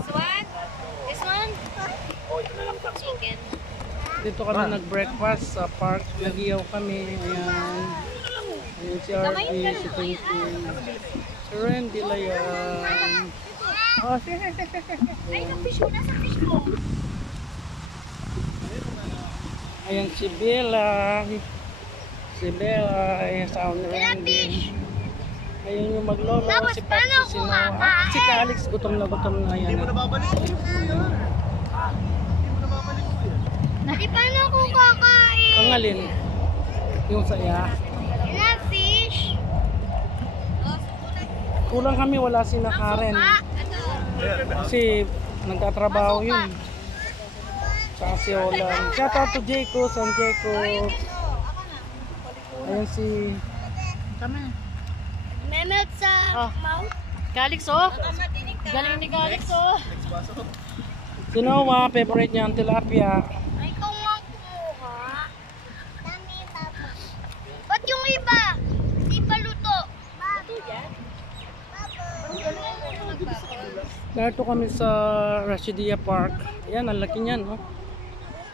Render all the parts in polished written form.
This one? This one? Chicken. Dito kami nag-breakfast sa park. Nagiyaw kami. Ayan. Ayan si RP, si Quintin. Si Randy Layan. Oh, Ay, na-fish mo. Nasa fish mo? ayan si Bella. Si Bella. Ayan sa Randy. Ayun yung maglolo. Tapos, Si paano Patsy, si ako Noah. kakain? Si Calix, gutom na gutom na yan. Di paano ako kakain? Ang alin? Yung saya. Na-fish. Kulang kami, wala si na Karen. Kasi nagtatrabaho yun. Saka si Olan. Shout out to Jaco, San Jaco. Ayan si... Tama na. Memelt sa mouth. Calix, oh. Galing ni Calix, oh. Si Noah, favorite niya ang tilapia. Ay, ikaw nga kumuha. Dami, papa. Ba't yung iba? Di pa luto. Luto yan? Narito kami sa Rashidia Park. Ayan, ang laki niyan, oh.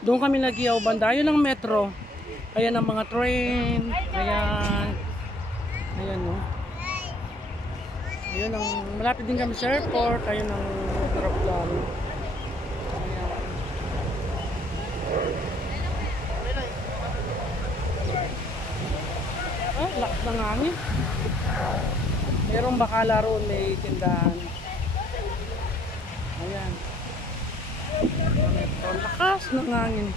Doon kami nag-iaw banda. Ayun ang metro. Ayan ang mga train. Ayan. Ayan, oh. Ayun ang malapit din kami sa airport. Ayun ang aeroplano. Ayan. Ah, lakas ng hangin. Merong bakala roon, may tindahan. Ayan. Ang lakas ng hangin.